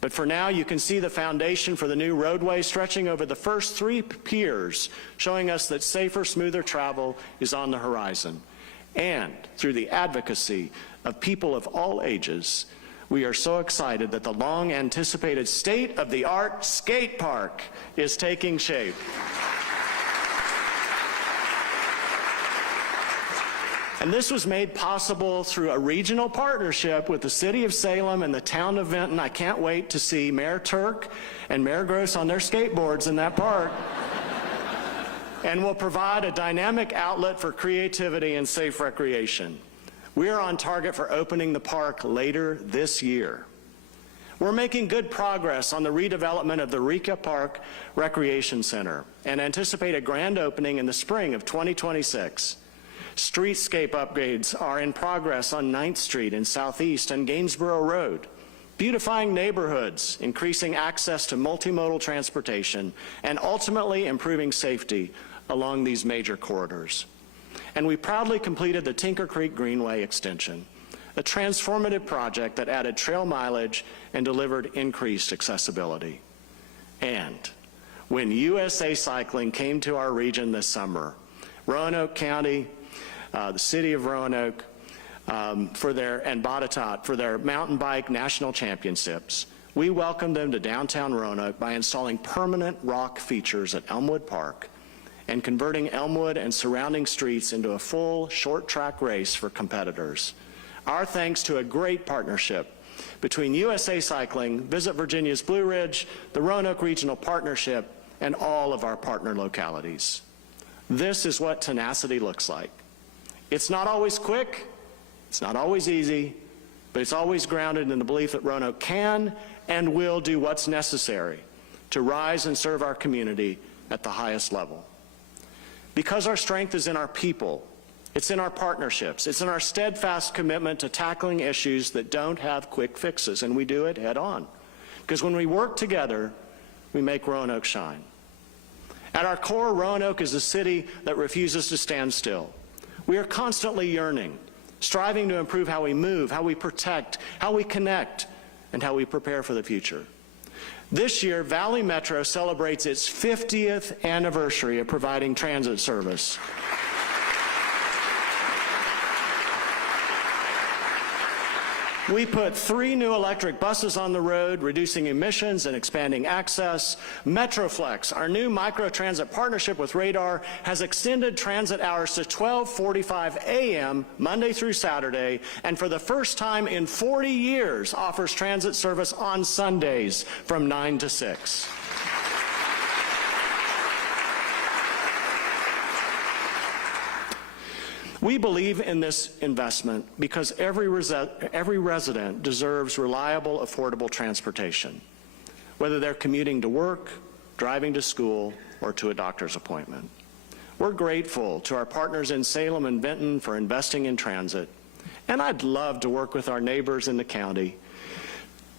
But for now, you can see the foundation for the new roadway stretching over the first 3 piers, showing us that safer, smoother travel is on the horizon. And through the advocacy of people of all ages, we are so excited that the long-anticipated state-of-the-art skate park is taking shape. And this was made possible through a regional partnership with the City of Salem and the town of Vinton. I can't wait to see Mayor Turk and Mayor Gross on their skateboards in that park. And will provide a dynamic outlet for creativity and safe recreation. We are on target for opening the park later this year. We're making good progress on the redevelopment of the Rika Park Recreation Center and anticipate a grand opening in the spring of 2026. Streetscape upgrades are in progress on 9th Street in Southeast and Gainsborough Road, beautifying neighborhoods, increasing access to multimodal transportation, and ultimately improving safety along these major corridors. And we proudly completed the Tinker Creek Greenway extension, a transformative project that added trail mileage and delivered increased accessibility. And when USA Cycling came to our region this summer, Roanoke County, the city of Roanoke, and Botetourt for their mountain bike national championships, we welcomed them to downtown Roanoke by installing permanent rock features at Elmwood Park and converting Elmwood and surrounding streets into a full short track race for competitors. Our thanks to a great partnership between USA Cycling, Visit Virginia's Blue Ridge, the Roanoke Regional Partnership, and all of our partner localities. This is what tenacity looks like. It's not always quick, it's not always easy, but it's always grounded in the belief that Roanoke can and will do what's necessary to rise and serve our community at the highest level. Because our strength is in our people, it's in our partnerships, it's in our steadfast commitment to tackling issues that don't have quick fixes, and we do it head on. Because when we work together, we make Roanoke shine. At our core, Roanoke is a city that refuses to stand still. We are constantly yearning, striving to improve how we move, how we protect, how we connect, and how we prepare for the future. This year, Valley Metro celebrates its 50th anniversary of providing transit service. We put 3 new electric buses on the road, reducing emissions and expanding access. Metroflex, our new microtransit partnership with Radar, has extended transit hours to 12:45 a.m. Monday through Saturday, and for the first time in 40 years offers transit service on Sundays from 9 to 6. We believe in this investment because every resident deserves reliable, affordable transportation, whether they're commuting to work, driving to school, or to a doctor's appointment. We're grateful to our partners in Salem and Benton for investing in transit, and I'd love to work with our neighbors in the county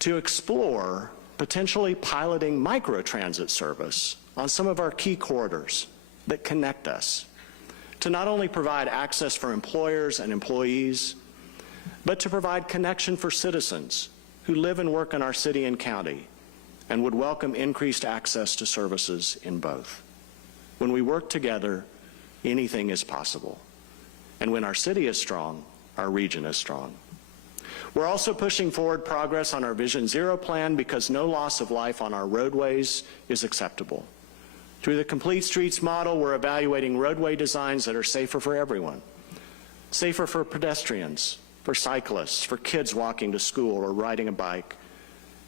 to explore potentially piloting microtransit service on some of our key corridors that connect us, to not only provide access for employers and employees, but to provide connection for citizens who live and work in our city and county and would welcome increased access to services in both. When we work together, anything is possible. And when our city is strong, our region is strong. We're also pushing forward progress on our Vision Zero plan because no loss of life on our roadways is acceptable. Through the Complete Streets model, we're evaluating roadway designs that are safer for everyone. Safer for pedestrians, for cyclists, for kids walking to school or riding a bike,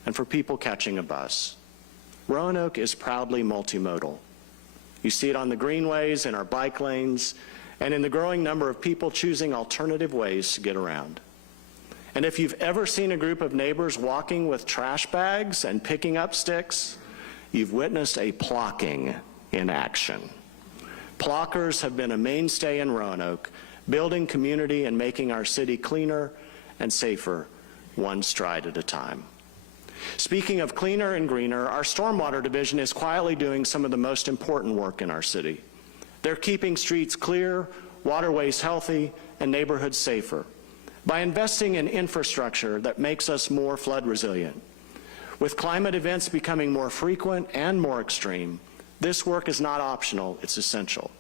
and for people catching a bus. Roanoke is proudly multimodal. You see it on the greenways, in our bike lanes, and in the growing number of people choosing alternative ways to get around. And if you've ever seen a group of neighbors walking with trash bags and picking up sticks, you've witnessed a plocking in action. Plockers have been a mainstay in Roanoke, building community and making our city cleaner and safer, one stride at a time. Speaking of cleaner and greener, our stormwater division is quietly doing some of the most important work in our city. They're keeping streets clear, waterways healthy, and neighborhoods safer by investing in infrastructure that makes us more flood resilient. With climate events becoming more frequent and more extreme, this work is not optional, it's essential.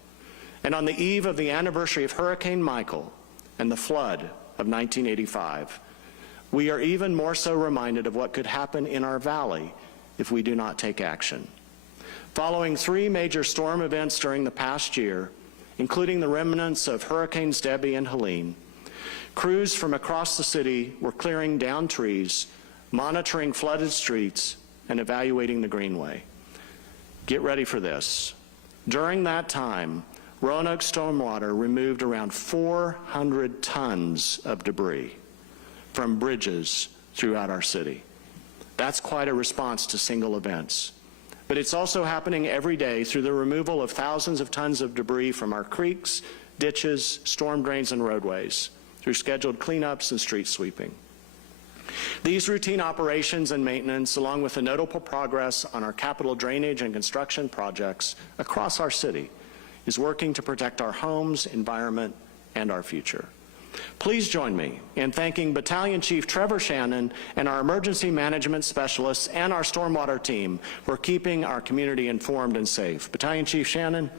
And on the eve of the anniversary of Hurricane Michael and the flood of 1985, we are even more so reminded of what could happen in our valley if we do not take action. Following 3 major storm events during the past year, including the remnants of Hurricanes Debbie and Helene, crews from across the city were clearing down trees, monitoring flooded streets, and evaluating the greenway. Get ready for this. During that time, Roanoke Stormwater removed around 400 tons of debris from bridges throughout our city. That's quite a response to single events. But it's also happening every day through the removal of thousands of tons of debris from our creeks, ditches, storm drains, and roadways, through scheduled cleanups and street sweeping. These routine operations and maintenance, along with the notable progress on our capital drainage and construction projects across our city, is working to protect our homes, environment, and our future. Please join me in thanking Battalion Chief Trevor Shannon and our emergency management specialists and our stormwater team for keeping our community informed and safe. Battalion Chief Shannon.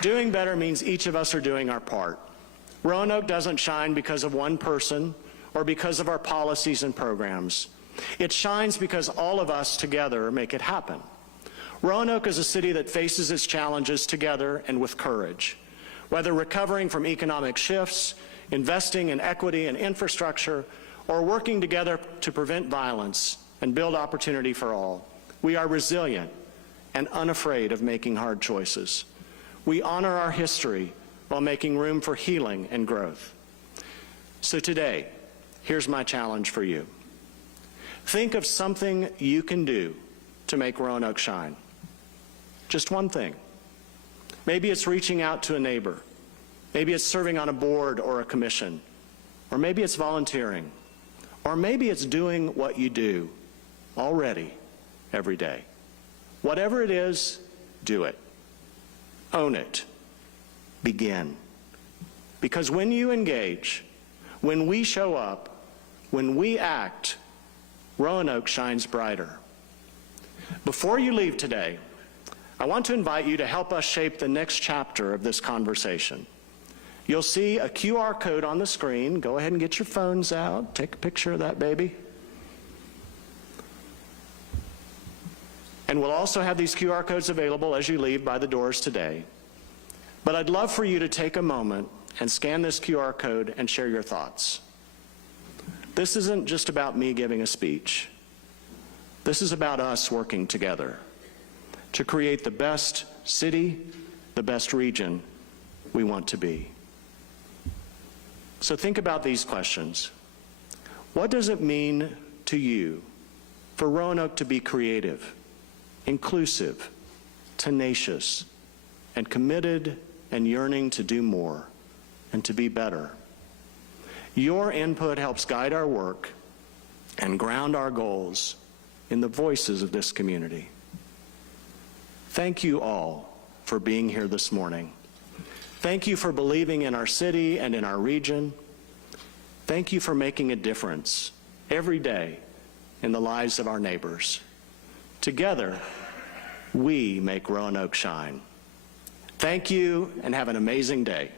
Doing better means each of us are doing our part. Roanoke doesn't shine because of one person or because of our policies and programs. It shines because all of us together make it happen. Roanoke is a city that faces its challenges together and with courage. Whether recovering from economic shifts, investing in equity and infrastructure, or working together to prevent violence and build opportunity for all, we are resilient and unafraid of making hard choices. We honor our history while making room for healing and growth. So today, here's my challenge for you. Think of something you can do to make Roanoke shine. Just one thing. Maybe it's reaching out to a neighbor. Maybe it's serving on a board or a commission. Or maybe it's volunteering. Or maybe it's doing what you do already every day. Whatever it is, do it. Own it. Begin. Because when you engage, when we show up, when we act, Roanoke shines brighter. Before you leave today, I want to invite you to help us shape the next chapter of this conversation. You'll see a QR code on the screen. Go ahead and get your phones out. Take a picture of that baby. And we'll also have these QR codes available as you leave by the doors today. But I'd love for you to take a moment and scan this QR code and share your thoughts. This isn't just about me giving a speech. This is about us working together to create the best city, the best region we want to be. So think about these questions. What does it mean to you for Roanoke to be creative, inclusive, tenacious, and committed and yearning to do more and to be better? Your input helps guide our work and ground our goals in the voices of this community. Thank you all for being here this morning. Thank you for believing in our city and in our region. Thank you for making a difference every day in the lives of our neighbors. Together, we make Roanoke shine. Thank you, and have an amazing day.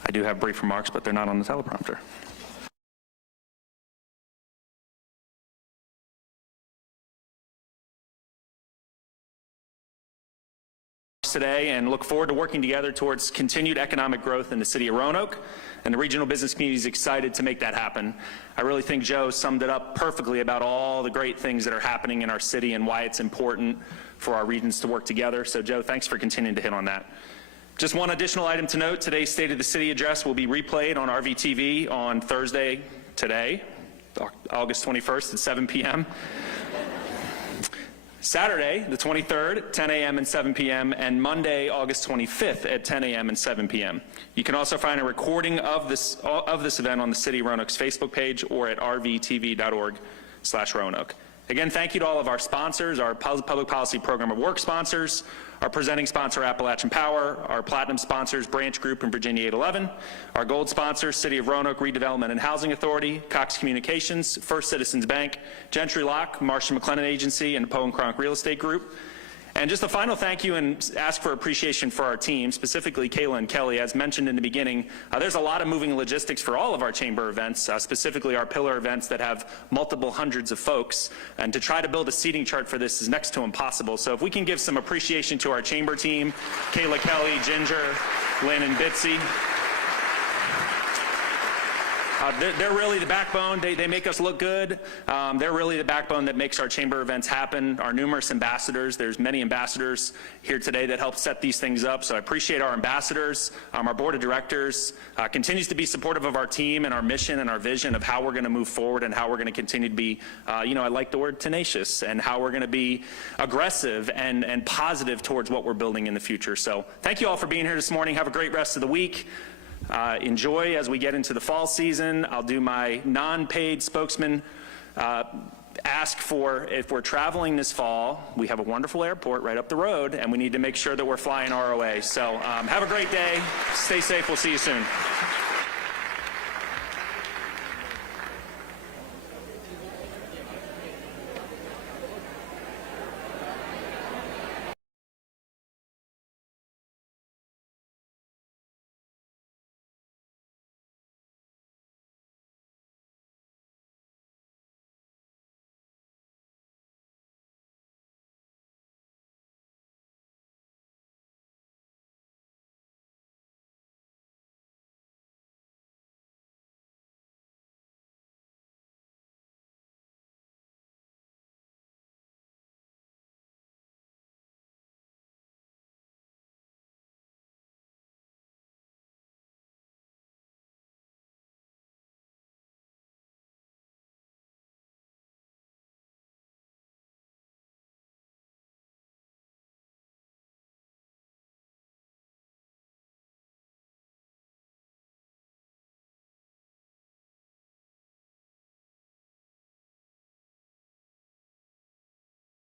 I do have brief remarks, but they're not on the teleprompter. Today and look forward to working together towards continued economic growth in the city of Roanoke, and the regional business community is excited to make that happen. I really think Joe summed it up perfectly about all the great things that are happening in our city and why it's important for our regions to work together. So Joe, thanks for continuing to hit on that. Just one additional item to note, today's State of the City address will be replayed on RVTV on Thursday, today, August 21st at 7 p.m. Saturday, the 23rd, 10 a.m. and 7 p.m., and Monday, August 25th at 10 a.m. and 7 p.m. You can also find a recording of this event on the City of Roanoke's Facebook page or at rvtv.org/Roanoke. Again, thank you to all of our sponsors, our Public Policy Program of Work sponsors, our presenting sponsor, Appalachian Power, our platinum sponsors, Branch Group and Virginia 811, our gold sponsors, City of Roanoke Redevelopment and Housing Authority, Cox Communications, First Citizens Bank, Gentry Lock, Marsh & McLennan Agency, and Poe & Cronk Real Estate Group. And just a final thank you and ask for appreciation for our team, specifically Kayla and Kelly. As mentioned in the beginning, there's a lot of moving logistics for all of our chamber events, specifically our pillar events that have multiple hundreds of folks. And to try to build a seating chart for this is next to impossible. So if we can give some appreciation to our chamber team, Kayla, Kelly, Ginger, Lynn, and Bitsy. They're really the backbone. They make us look good. They're really the backbone that makes our chamber events happen. Our numerous ambassadors, there's many ambassadors here today that help set these things up, so I appreciate our ambassadors. Our board of directors continues to be supportive of our team and our mission and our vision of how we're going to move forward and how we're going to continue to be, I like the word tenacious, and how we're going to be aggressive and positive towards what we're building in the future. So thank you all for being here this morning. Have a great rest of the week. Enjoy as we get into the fall season. I'll do my non-paid spokesman ask for, if we're traveling this fall, we have a wonderful airport right up the road, and we need to make sure that we're flying ROA. So have a great day. Stay safe. We'll see you soon.